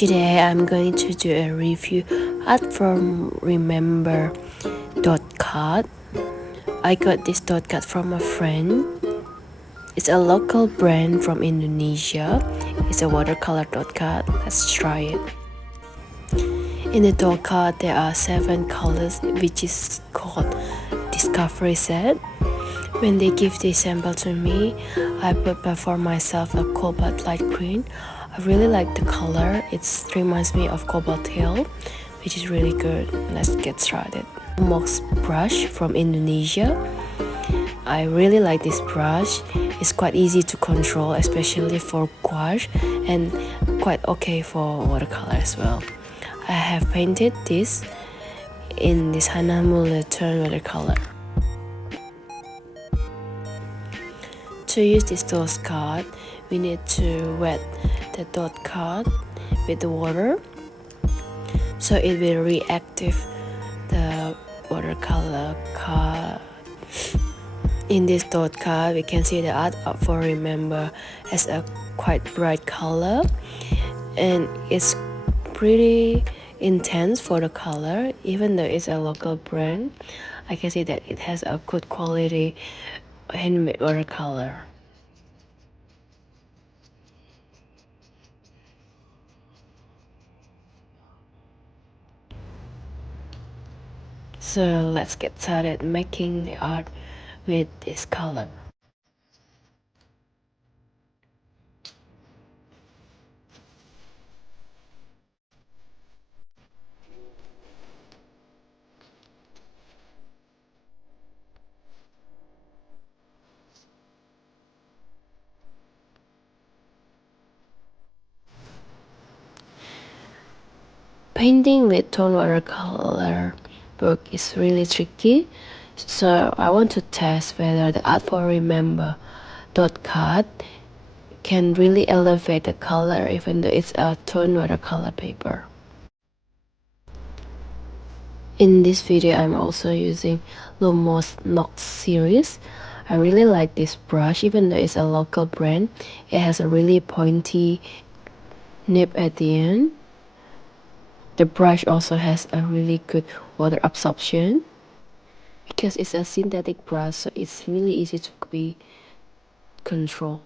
Today I'm going to do a review art from remember dot card. I got this dot card from a friend. It's a local brand from Indonesia. It's a watercolor dot card. Let's try it. In the dot card there are 7 colors, which is called discovery set. When they give the sample to me, I prepare for myself a cobalt light green. I really like the color. It reminds me of cobalt tail, which is really good. Let's get started. Lumos brush from Indonesia. I really like this brush. It's quite easy to control, especially for gouache, and quite okay for watercolor as well. I have painted this in this Hanamule turn watercolor. To use this dot card, we need to wet the dot card with the water, so it will reactive the watercolor card. In this dot card, we can see the art for remember has a quite bright color, and it's pretty intense for the color. Even though it's a local brand, I can see that it has a good quality handmade watercolor. So let's get started making the art with this color. Painting with tone watercolor book is really tricky, so I want to test whether the art for remember dot card can really elevate the color even though it's a tone watercolor paper. In this video I'm also using Lumos Nox series. I really like this brush. Even though it's a local brand, it has a really pointy nib at the end. The brush also has a really good water absorption because it's a synthetic brush, so it's really easy to be controlled.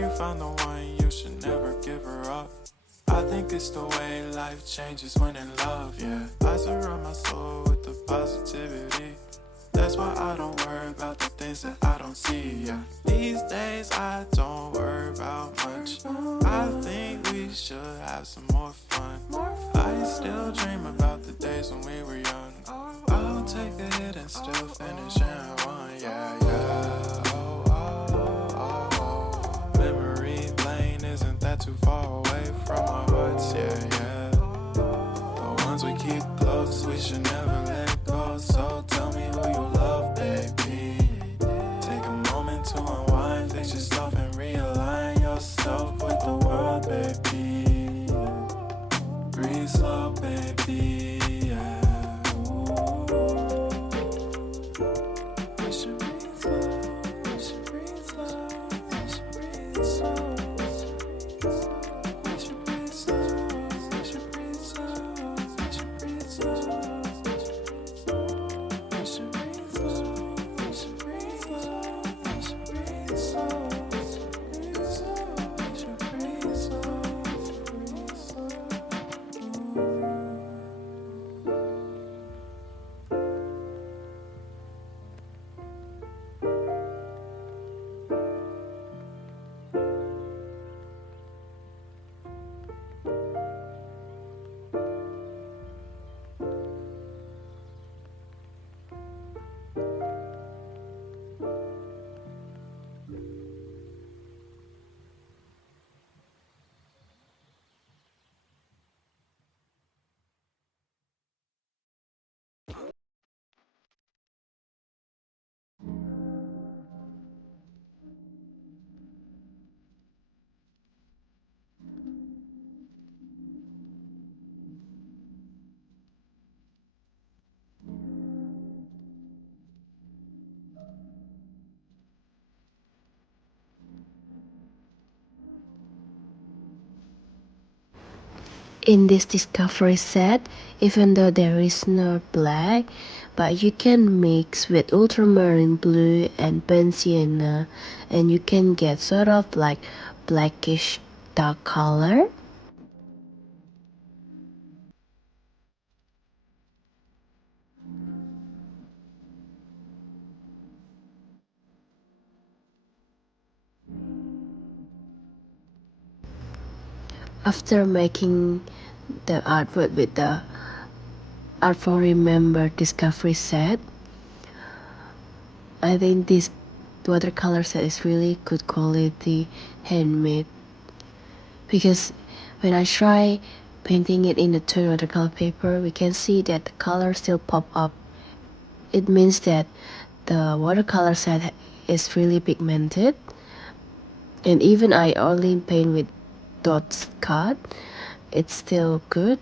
you found the one, you should never give her up. I think it's the way life changes when in love, yeah. I surround my soul with the positivity. That's why I don't worry about the things that I don't see, yeah. These days I don't worry about much. I think we should have some more fun. I still dream about the days when we were young. I'll take a hit and still finish in one, yeah, yeah. Oh, oh, oh, oh. Memory lane isn't that too far away from our hearts, yeah, yeah. The ones we keep close, we should never let go. So tell me who you love, baby. Take a moment to unwind, fix yourself and realign yourself with the world, baby. Breathe slow, baby, yeah. We should breathe slow, we should breathe slow, we should breathe slow. We should breathe slow, we should breathe slow, we should breathe slow. We should breathe slow, we should breathe slow, we should breathe slow, we should breathe slow, breathe slow. In this discovery set, even though there is no black, but you can mix with ultramarine blue and burnt sienna, and you can get sort of like blackish dark color. After making the artwork with the Art for Remember discovery set, I think this watercolor set is really good quality handmade, because when I try painting it in the tone watercolor paper, we can see that the color still pop up. It means that the watercolor set is really pigmented, and even I only paint with dots cut, it's still good.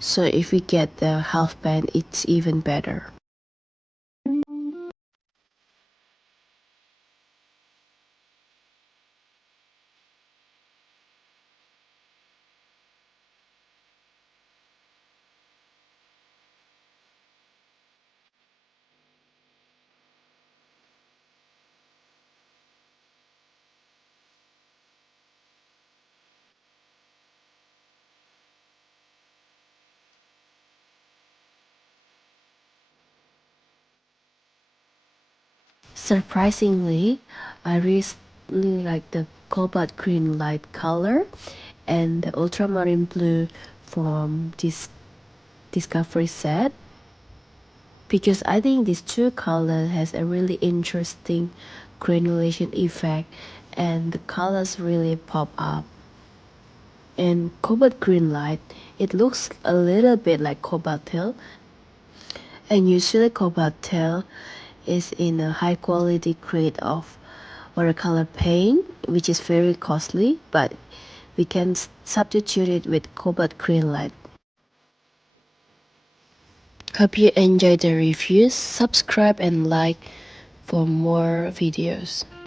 So if we get the half pan, it's even better. Surprisingly, I really like the cobalt green light color and the ultramarine blue from this discovery set, because I think these two colors has a really interesting granulation effect and the colors really pop up. And cobalt green light, it looks a little bit like cobalt tail, and usually cobalt tail is in a high quality grade of watercolor paint, which is very costly, but we can substitute it with cobalt green light. Hope you enjoyed the reviews. Subscribe and like for more videos.